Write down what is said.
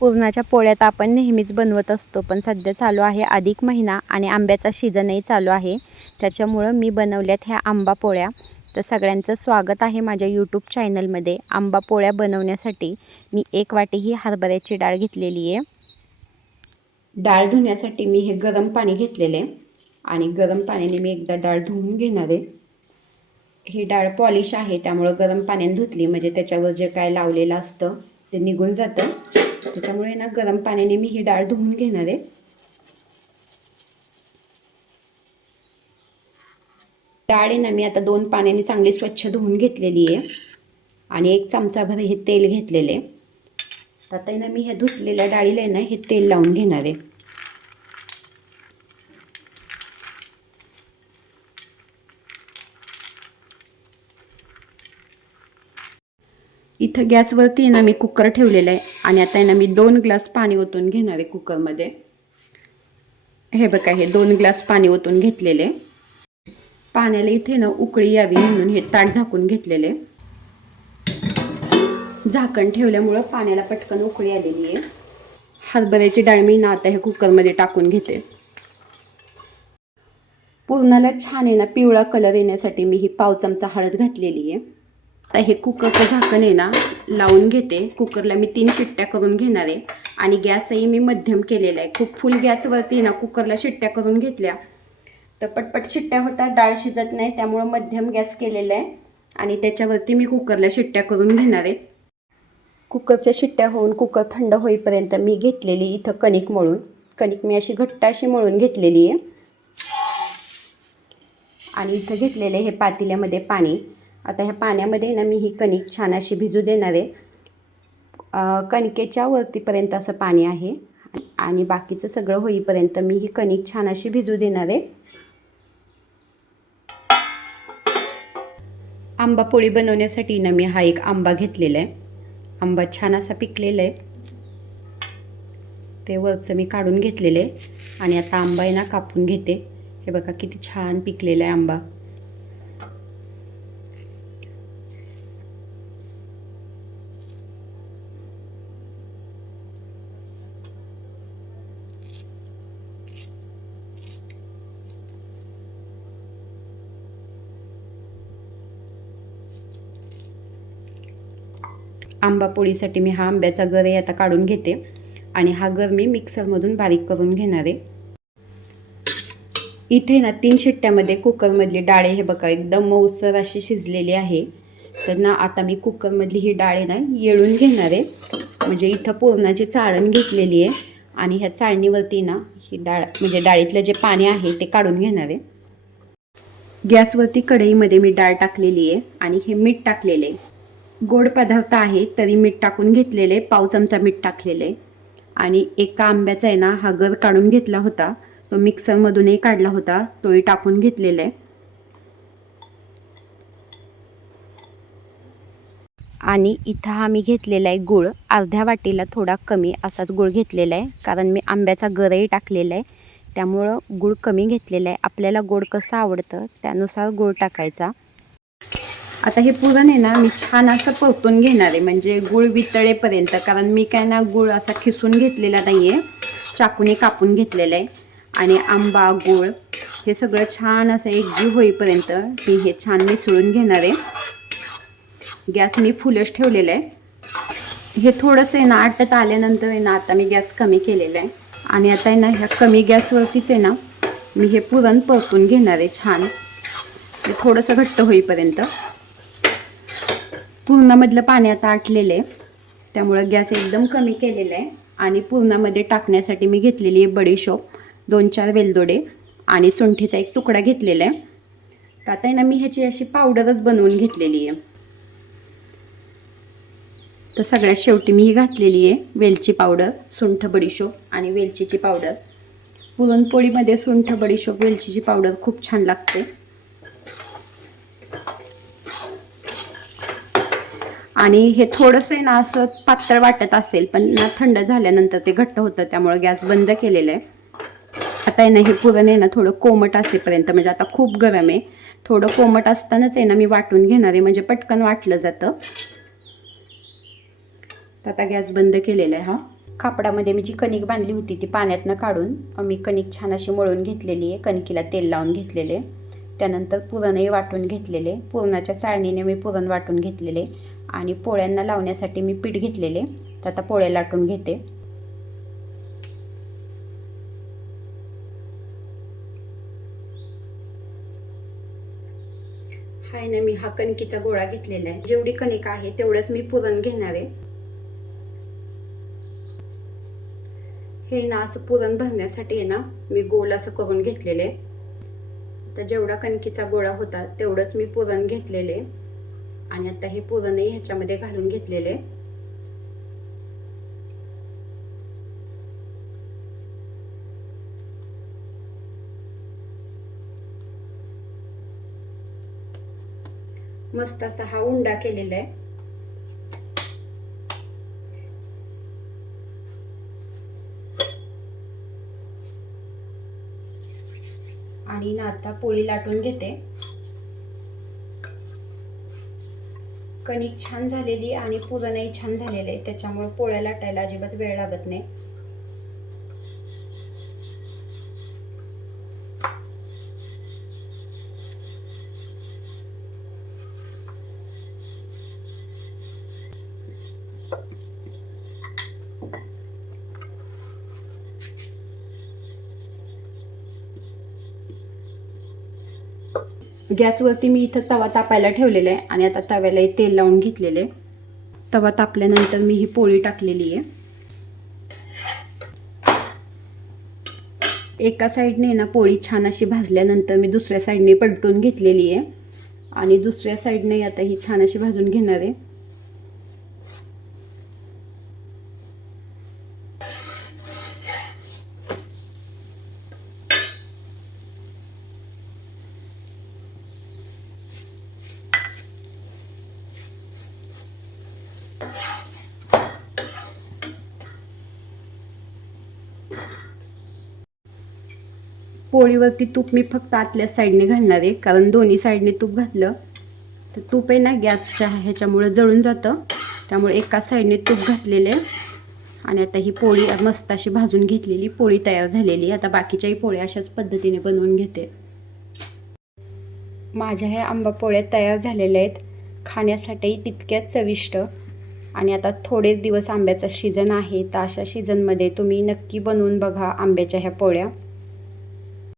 पुरणाच्या पोळ्या तर आपण नेहमीच बनवत असतो, पण सध्या चालू आहे अधिक महिना आणि आंब्याचा सीझनही चालू आहे. त्याच्यामुळं मी बनवल्यात ह्या आंबा पोळ्या. तर सगळ्यांचं स्वागत आहे माझ्या यूट्यूब चॅनलमध्ये. आंबा पोळ्या बनवण्यासाठी मी 1 वाटी ही हरभऱ्याची डाळ घेतलेली आहे. डाळ धुण्यासाठी मी हे गरम पाणी घेतलेले आणि गरम पाण्याने मी एकदा डाळ धुवून घेणार आहे. ही डाळ पॉलिश आहे, त्यामुळं गरम पाण्याने धुतली म्हणजे त्याच्यावर जे काय लावलेलं असतं ते निघून जातं. त्याच्यामुळे ना गरम पाण्याने मी ही डाळ धुवून घेणार आहे. डाळ आहे ना मी आता 2 पाण्याने चांगली स्वच्छ धुवून घेतलेली आहे आणि 1 चमचाभर हे तेल घेतलेले. तर आता ना मी ह्या धुतलेल्या डाळीला आहे ना हे तेल लावून घेणार आहे. इथं गॅसवरती ना मी कुकर ठेवलेला आहे आणि आता ना मी 2 ग्लास पाणी ओतून घेणार आहे कुकरमध्ये. हे बघा, हे 2 ग्लास पाणी ओतून घेतलेले. पाण्याला इथे ना उकळी यावी म्हणून हे ताट झाकून घेतलेले. झाकण ठेवल्यामुळं पाण्याला पटकन उकळी आलेली आहे. हरभऱ्याची डाळ मी ना आता हे कुकरमध्ये टाकून घेते. पुरणाला छान आहे ना पिवळा कलर येण्यासाठी मी ही पाव चमचा हळद घातलेली आहे. आता हे कुकरचं झाकण आहे ना लावून घेते. कुकरला मी 3 शिट्ट्या करून घेणार आहे आणि गॅसही मी मध्यम केलेला आहे. खूप फुल गॅसवरती ना कुकरला शिट्ट्या करून घेतल्या तर पटपट शिट्ट्या होतात, डाळ शिजत नाही. त्यामुळं मध्यम गॅस केलेला आहे आणि त्याच्यावरती मी कुकरला शिट्ट्या करून घेणार आहे. कुकरच्या शिट्ट्या होऊन कुकर थंड होईपर्यंत मी घेतलेली इथं कणिक मळून. कणिक मी अशी घट्ट अशी मळून घेतलेली आहे आणि इथं घेतलेले हे पातेल्यामध्ये पाणी. आता ह्या पाण्यामध्ये ना मी ही कणिक छान अशी भिजू देणार आहे. कणकेच्या वरतीपर्यंत असं पाणी आहे आणि बाकीचं सगळं होईपर्यंत मी ही कणिक छान अशी भिजू देणार आहे. आंबा पोळी बनवण्यासाठी ना मी हा एक आंबा घेतलेला आहे. आंबा छान असा पिकलेला आहे. ते वरचं मी काढून घेतलेले आणि आता आंबा आहे ना कापून घेते. हे बघा किती छान पिकलेला आहे आंबा. आंबा पोळीसाठी मी हा आंब्याचा गर आहे आता काढून घेते आणि हा गर मी मिक्सरमधून बारीक करून घेणार आहे. इथे ना 3 शिट्ट्यामध्ये कुकरमधली डाळ हे बघा एकदम मऊसर अशी शिजलेली आहे. तर ना आता मी कुकरमधली ही डाळ ना येळून घेणार आहे. म्हणजे इथं पुरणाची चाळण घेतलेली आहे आणि ह्या चाळणीवरती ना ही डाळ म्हणजे डाळीतलं जे पाणी आहे ते काढून घेणार आहे. गॅसवरती कढईमध्ये मी डाळ टाकलेली आहे आणि हे मीठ टाकलेले आहे. गोड पदार्थ आहे तरी मीठ टाकून घेतलेले. पाव चमचा मीठ टाकलेले आणि एका आंब्याचा आहे ना हा गर काढून घेतला होता, तो मिक्सरमधूनही काढला होता, तोही टाकून घेतलेला आहे. आणि इथं हा मी घेतलेला आहे गूळ. अर्ध्या वाटीला थोडा कमी असाच गूळ घेतलेला आहे, कारण मी आंब्याचा गरही टाकलेला आहे त्यामुळं गूळ कमी घेतलेला आहे. आपल्याला गोड कसं आवडतं त्यानुसार गूळ टाकायचा. आता हे पुरण आहे ना मी छान असं परतून घेणार आहे, म्हणजे गूळ वितळेपर्यंत. कारण मी काय ना गूळ असा खिसून घेतलेला नाही आहे, चाकूने कापून घेतलेला आहे. आणि आंबा गूळ हे सगळं छान असं एकजीव होईपर्यंत मी हे छान मिसळून घेणार आहे. गॅस मी फुलच ठेवलेला आहे. हे थोडंसं आहे ना आटत आल्यानंतर आहे ना आता मी गॅस कमी केलेला आहे आणि आता आहे ना ह्या कमी गॅसवरतीच आहे ना मी हे पुरण परतून घेणार आहे छान, हे थोडंसं घट्ट होईपर्यंत. पुरणामधलं पाणी आता आटलेलं आहे त्यामुळं गॅस एकदम कमी केलेला आहे. आणि पुरणामध्ये टाकण्यासाठी मी घेतलेली आहे बडीशोप, 2-4 वेलदोडे आणि सुंठीचा एक तुकडा घेतलेला आहे. तर आता आहे ना मी ह्याची अशी पावडरच बनवून घेतलेली आहे. तर सगळ्यात शेवटी मी ही घातलेली आहे वेलची पावडर, सुंठ, बडीशोप आणि वेलचीची पावडर. पुरणपोळीमध्ये सुंठ, बडीशोप, वेलचीची पावडर खूप छान लागते. आणि हे थोडंसं ना असं पातळ वाटत असेल पण ना थंड झाल्यानंतर ते घट्ट होतं, त्यामुळे गॅस बंद केलेला आहे. आता आहे ना हे पुरण आहे ना थोडं कोमट असेपर्यंत, म्हणजे आता खूप गरम आहे, थोडं कोमट असतानाच आहे ना मी वाटून घेणार आहे, म्हणजे पटकन वाटलं जातं. तर आता गॅस बंद केलेला आहे हा. कापडामध्ये मी जी कणिक बांधली होती ती पाण्यातनं काढून मी कणिक छान अशी मळून घेतलेली आहे. कणकीला तेल लावून घेतलेले. त्यानंतर पुरणही वाटून घेतलेले. पुरणाच्या चाळणीने मी पुरण वाटून घेतलेले आणि पोळ्यांना लावण्यासाठी मी पीठ घेतलेले. तर आता पोळ्या लाटून घेते. हाय ना, मी हा कणकीचा गोळा घेतलेला आहे. जेवढी कणिक आहे तेवढंच मी पुरण घेणार आहे. हे ना असं पुरण भरण्यासाठी आहे ना मी गोल असं करून घेतलेले. तर जेवढा कणकीचा गोळा होता तेवढंच मी पुरण घेतलेले आणि आता हे पुरणही ह्याच्यामध्ये घालून घेतलेले. मस्त असा हा उंडा केलेला आहे. आणि ना आता पोळी लाटून घेते. कणिक छान झालेली आणि पुरणही छान झालेले आहे, त्याच्यामुळे पोळ्या लाटायला अजिबात वेळ लागत नाही. गॅसवरती मी इथं तवा तापायला ठेवलेला आहे आणि आता तव्याला तेल लावून घेतलेले. तवा तापल्यानंतर मी ही पोळी टाकलेली आहे. एका साईडने ना पोळी छान अशी भाजल्यानंतर मी दुसऱ्या साईडने पलटून घेतलेली आहे आणि दुसऱ्या साईडने आता ही छान अशी भाजून घेणार आहे. पोळीवरती तूप मी फक्त आतल्या साईडने घालणार आहे, कारण दोन्ही साईडने तूप घातलं तर तूप आहे ना गॅसच्या ह्याच्यामुळे जळून जातं. त्यामुळे एका साईडने तूप घातलेले आणि आता ही पोळी मस्त अशी भाजून घेतलेली पोळी तयार झालेली. आता बाकीच्याही पोळ्या अशाच पद्धतीने बनवून घेते. माझ्या ह्या आंबा पोळ्या तयार झालेल्या आहेत. खाण्यासाठीही तितक्याच चविष्ट. आणि आता थोडेच दिवस आंब्याचा सीझन आहे, तर अशा सीझनमध्ये तुम्ही नक्की बनवून बघा आंब्याच्या ह्या पोळ्या.